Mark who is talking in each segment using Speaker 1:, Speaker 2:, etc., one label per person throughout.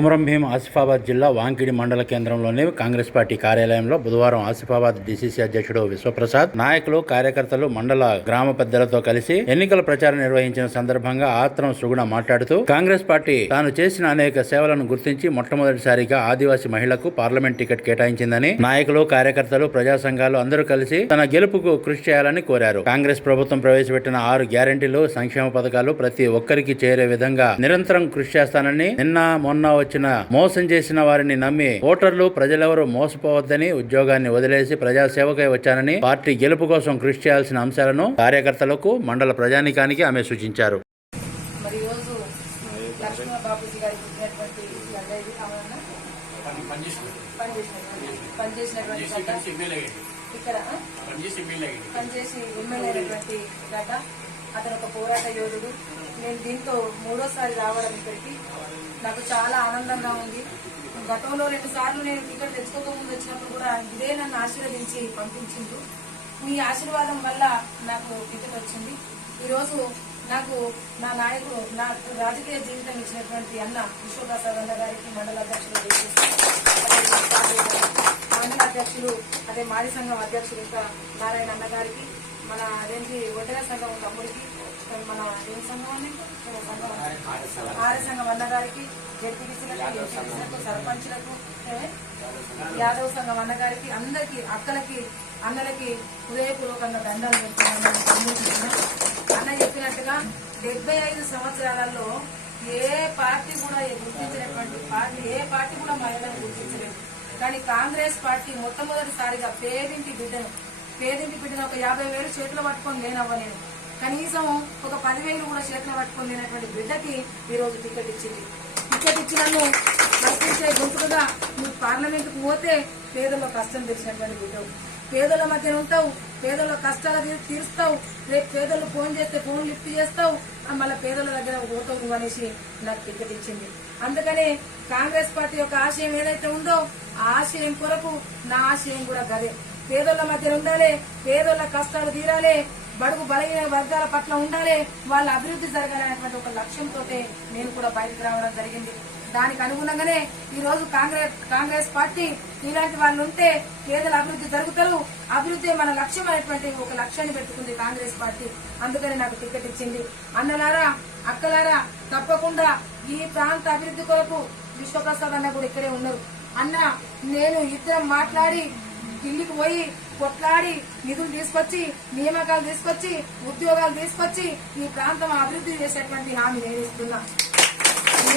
Speaker 1: కొమరం భీం ఆసిఫాబాద్ జిల్లా వాంకిడి మండల కేంద్రంలోని కాంగ్రెస్ పార్టీ కార్యాలయంలో బుధవారం ఆసిఫాబాద్ డిసిసి అధ్యక్షుడు విశ్వప్రసాద్ నాయకులు కార్యకర్తలు మండల గ్రామ పెద్దలతో కలిసి ఎన్నికల ప్రచారం నిర్వహించిన సందర్భంగా ఆత్రం సుగుణ మాట్లాడుతూ కాంగ్రెస్ పార్టీ తాను చేసిన అనేక సేవలను గుర్తించి మొట్టమొదటిసారిగా ఆదివాసీ మహిళకు పార్లమెంట్ టికెట్ కేటాయించిందని నాయకులు కార్యకర్తలు ప్రజా సంఘాలు అందరూ కలిసి తన గెలుపుకు కృషి చేయాలని కోరారు. కాంగ్రెస్ ప్రభుత్వం ప్రవేశపెట్టిన ఆరు గ్యారంటీలు సంక్షేమ పథకాలు ప్రతి ఒక్కరికి చేరే విధంగా నిరంతరం కృషి చేస్తానని నిన్న మొన్న వచ్చిన మోసం చేసిన వారిని నమ్మి ఓటర్లు ప్రజలెవరూ మోసపోవద్దని ఉద్యోగాన్ని వదిలేసి ప్రజాసేవకై వచ్చానని పార్టీ గెలుపు కోసం కృషి చేయాల్సిన అంశాలను కార్యకర్తలకు మండల ప్రజానీకానికి ఆమె సూచించారు?
Speaker 2: పనిచేసి ఎమ్మెల్యే అయినటువంటి గడ్డ అతను ఒక పోరాట యోధుడు. నేను దీంతో మూడోసారి రావడం ఇక్కడికి. నాకు చాలా ఆనందంగా ఉంది. గతంలో రెండు సార్లు నేను టికెట్ తెచ్చుకోకముందు వచ్చినప్పుడు కూడా ఇదే నన్ను ఆశీర్వదించి పంపించిండు మీ ఆశీర్వాదం వల్ల నాకు టికెట్ వచ్చింది. ఈరోజు నాకు నా నాయకుడు నా రాజకీయ జీవితం ఇచ్చినటువంటి అన్న విశ్వప్రసాద్ అన్న గారికి మండల అధ్యక్షులు మండల అధ్యక్షులు అదే మాజీ సంఘం అధ్యక్షులు ఇంకా నారాయణ అన్న గారికి మన అదేంటి ఒడ్డర సంఘం తమ్ముడికి మన ఏం సంఘం? ఆర్య సంఘం. అన్న గారికి జడ్పీటీసీలకు ఎంపీటీసీలకు సర్పంచ్లకు? యాదవ్ సంఘం. అన్నగారికి అందరికి అక్కలకి అన్నలకి హృదయపూర్వకంగా దండాలు పెడుతున్నాను. అన్న చెప్పినట్టుగా డెబ్బై ఐదు సంవత్సరాలలో ఏ పార్టీ కూడా గుర్తించినటువంటి పార్టీ ఏ పార్టీ కూడా మహిళలను గుర్తించలేదు. కానీ కాంగ్రెస్ పార్టీ మొట్టమొదటిసారిగా పేదింటి బిడ్డను పేదింటి బిడ్డను ఒక యాభై వేలు చేతిలో పట్టుకొని లేనవ్వ నేను. కనీసం ఒక పదివేలు కూడా చేతిలో పట్టుకొని లేనటువంటి బిడ్డకి ఈరోజు టికెట్ ఇచ్చింది. టికెట్ ఇచ్చి నన్ను ప్రశ్నించే గుంపుగా నువ్వు పార్లమెంట్కు పోతే పేదల కష్టం తెలిసినటువంటి బిడ్డవు. పేదల మధ్య ఉంటావు పేదల కష్టాలు తీరుస్తావు రేపు పేదలు ఫోన్ చేస్తే ఫోన్ లిఫ్ట్ చేస్తావు మళ్ళీ పేదల దగ్గర పోతావు నువ్వు అనేసి నాకు టికెట్ ఇచ్చింది. అందుకనే కాంగ్రెస్ పార్టీ యొక్క ఆశయం ఏదైతే ఉందో ఆ ఆశయం కొరకు నా ఆశయం కూడా గదే. పేదల మధ్య ఉండాలి పేదోళ్ళ కష్టాలు తీరాలి బడుగు బలహీన వర్గాల పట్ల ఉండాలి. వాళ్ళ అభివృద్ధి జరగాలనేటువంటి ఒక లక్ష్యంతో నేను కూడా బయటకు రావడం జరిగింది. దానికి అనుగుణంగానే ఈ రోజు కాంగ్రెస్ కాంగ్రెస్ పార్టీ ఇలాంటి వాళ్ళు ఉంటే పేదల అభివృద్ధి జరుగుతారు అభివృద్ధి మన లక్ష్యం అనేటువంటి ఒక లక్ష్యాన్ని పెట్టుకుంది కాంగ్రెస్ పార్టీ. అందుకని నాకు టికెట్ ఇచ్చింది. అన్నలారా అక్కలారా తప్పకుండా ఈ ప్రాంత అభివృద్ధి కొరకు విశ్వప్రసాద్ అన్న కూడా ఇక్కడే ఉన్నారు. అన్న నేను ఇద్దరం మాట్లాడి ఢిల్లీకి పోయి కొట్లాడి నిధులు తీసుకొచ్చి నియామకాలు తీసుకొచ్చి ఉద్యోగాలు తీసుకొచ్చి ఈ ప్రాంతం అభివృద్ధి చేసేటువంటి హామీ నేను ఇస్తున్నా.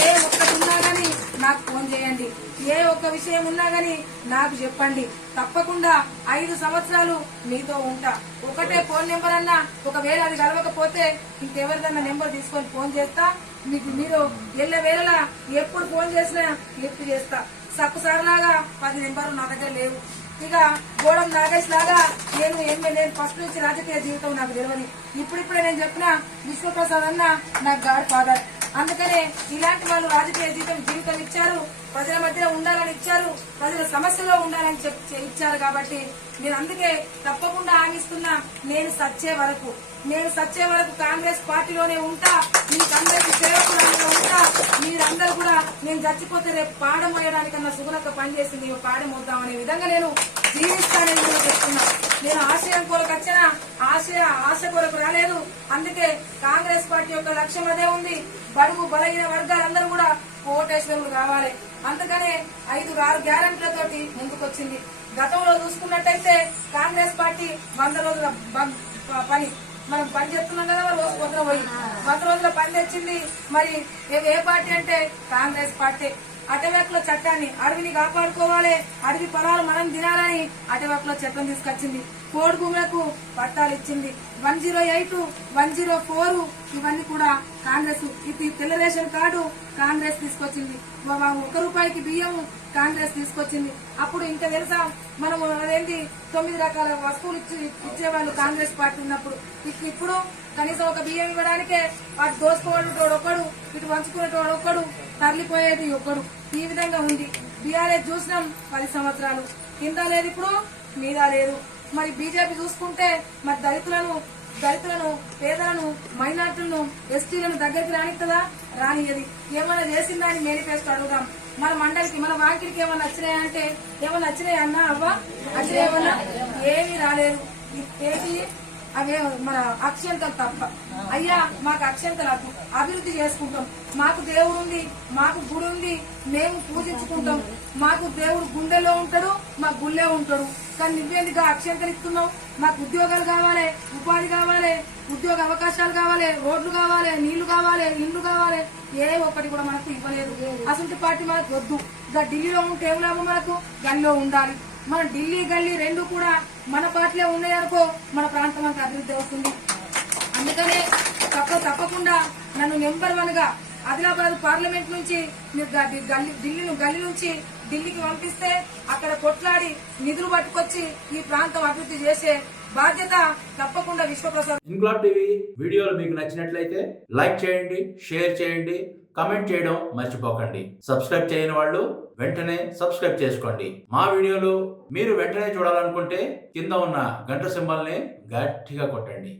Speaker 2: ఏ ఒక్కటి ఉన్నా గానీ నాకు ఫోన్ చేయండి. ఏ ఒక్క విషయం ఉన్నా గానీ నాకు చెప్పండి. తప్పకుండా ఐదు సంవత్సరాలు మీతో ఉంటా. ఒకటే ఫోన్ నెంబర్ అన్నా ఒకవేళ అది కలవకపోతే ఇంకెవరిదన్నా నెంబర్ తీసుకొని ఫోన్ చేస్తా. మీకు మీరు ఎల్ల వేళలా ఎప్పుడు ఫోన్ చేసినా లిఫ్ట్ చేస్తా. సక్కుసారిలాగా పది నెంబర్లు నా దగ్గర లేవు. ఇక గోడం నాగేష్ లాగా నేను ఎమ్మెల్యే నేను ఫస్ట్ నుంచి రాజకీయ జీవితం నాకు తెలియని ఇప్పుడిప్పుడే నేను చెప్పిన విశ్వప్రసాద్ అన్న నాకు గాడ్ ఫాదర్. అందుకనే ఇలాంటి వాళ్ళు రాజకీయ జీవితం జీవితం ఇచ్చారు ప్రజల మధ్యలో ఉండాలని ఇచ్చారు ప్రజల సమస్యలో ఉండాలని చెప్ ఇచ్చారు కాబట్టి నేను అందుకే తప్పకుండా ఆగిస్తున్నా. నేను సచ్చే వరకు నేను సచ్చే వరకు కాంగ్రెస్ పార్టీలోనే ఉంటా మీకందరికి సేవకురాలుగా ఉంటా. మీరందరూ కూడా నేను చచ్చిపోతే రేపు పాడం వేయడానికన్నా సుగుణక్క పనిచేసింది ఇవి పాడం వద్దామనే విధంగా నేను జీవిస్తానని కూడా చెప్తున్నా నేను ఆశయం కొరకు వచ్చిన ఆశయ ఆశ కొరకు రాలేదు. అందుకే కాంగ్రెస్ పార్టీ యొక్క లక్ష్యం అదే ఉంది. బడుగు బలహీన వర్గాలందరూ కూడా కోటేశ్వరులు కావాలి. అందుకనే ఐదు ఆరు గ్యారంటీలతోటి ముందుకొచ్చింది. గతంలో చూసుకున్నట్టయితే కాంగ్రెస్ పార్టీ వంద రోజుల పని. మనం పని చేస్తున్నాం కదా రోజు పొద్దున పోయి. వంద రోజుల పని తెచ్చింది. మరి ఏ పార్టీ అంటే కాంగ్రెస్ పార్టీ. అటవీకుల చట్టాన్ని అడవిని కాపాడుకోవాలి. అడవి పొలాలు మనం తినాలని అటవీకుల చట్టం తీసుకొచ్చింది. కోడి భూములకు పట్టాలు ఇచ్చింది. One zero eight one zero four ఇవన్నీ కూడా కాంగ్రెస్ ఇది తెల్ల రేషన్ కార్డు కాంగ్రెస్ తీసుకొచ్చింది. ఒక రూపాయికి బియ్యం కాంగ్రెస్ తీసుకొచ్చింది. అప్పుడు ఇంకా తెలుసా మనము అదేంటి తొమ్మిది రకాల వస్తువులు ఇచ్చి ఇచ్చేవాళ్ళు కాంగ్రెస్ పార్టీ ఉన్నప్పుడు. ఇప్పుడు కనీసం ఒక బియ్యం ఇవ్వడానికే వాటి దోసుకోవడం ఒకడు ఇటు పంచుకునేటోడు ఒకడు తరలిపోయేది ఒకడు ఈ విధంగా ఉంది. బీఆర్ఎస్ చూసినాం పది సంవత్సరాలు. కింద లేదు ఇప్పుడు మీద లేదు. మరి బీజేపీ చూసుకుంటే మరి దళితులను దళితులను పేదలను మైనార్టీలను ఎస్టీలను దగ్గరికి రానిస్తుందా రానియది ఏమైనా చేసిందా అని మేనిఫెస్టో అడుగుదాం. మన మండలికి మన వాకిడికి ఏమైనా నచ్చినాయంటే ఏమైనా నచ్చినాయి అన్నా? అవ్వా వచ్చినాయి ఏమన్నా? ఏమీ రాలేదు. ఏంటి అవే మన అక్షంతలు తప్ప. అయ్యా మాకు అక్షంతలు అప్పు అభివృద్ధి చేసుకుంటాం. మాకు దేవుడు ఉంది మాకు గుడి ఉంది మేము పూజించుకుంటాం. దేవుడు గుండెలో ఉంటాడు మా గుళ్ళే ఉంటాడు. కానీ నువ్వేందుకు అక్షంతలు ఇస్తున్నావు? మాకు ఉద్యోగాలు కావాలి ఉపాధి కావాలి ఉద్యోగ అవకాశాలు కావాలి రోడ్లు కావాలి నీళ్ళు కావాలి ఇండ్లు కావాలి. ఏ ఒక్కటి కూడా మనకు ఇవ్వలేదు. అసలు పార్టీ మనకు వద్దు. ఇంకా ఢిల్లీలో ఉంటే ఏం లాభం మనకు గల్లో ఉండాలి. మన ఢిల్లీ గల్లీ రెండు కూడా మన పార్టీలో ఉన్నాయనుకో మన ప్రాంతం అంతా అభివృద్ధి అవుతుంది. అందుకనే తప్ప తప్పకుండా నన్ను నెంబర్ వన్గా ఆదిలాబాద్ పార్లమెంట్ నుంచి మీరు గ- ఢిల్లీ గల్లీ నుంచి ఢిల్లీకి పంపిస్తే అక్కడ కొట్లాడి నిధులు పట్టుకొచ్చి ఈ ప్రాంతం అభివృద్ధి చేసే బాధ్యత తప్పకుండా విశ్వప్రసాద్
Speaker 1: ఇన్క్లాబ్ టీవీ వీడియోలు మీకు నచ్చినట్లయితే లైక్ చేయండి షేర్ చేయండి కమెంట్ చేయడం మర్చిపోకండి. సబ్స్క్రైబ్ చేయని వాళ్ళు వెంటనే సబ్స్క్రైబ్ చేసుకోండి. మా వీడియోలు మీరు వెంటనే చూడాలనుకుంటే కింద ఉన్న గంట సింబల్ని గట్టిగా కొట్టండి.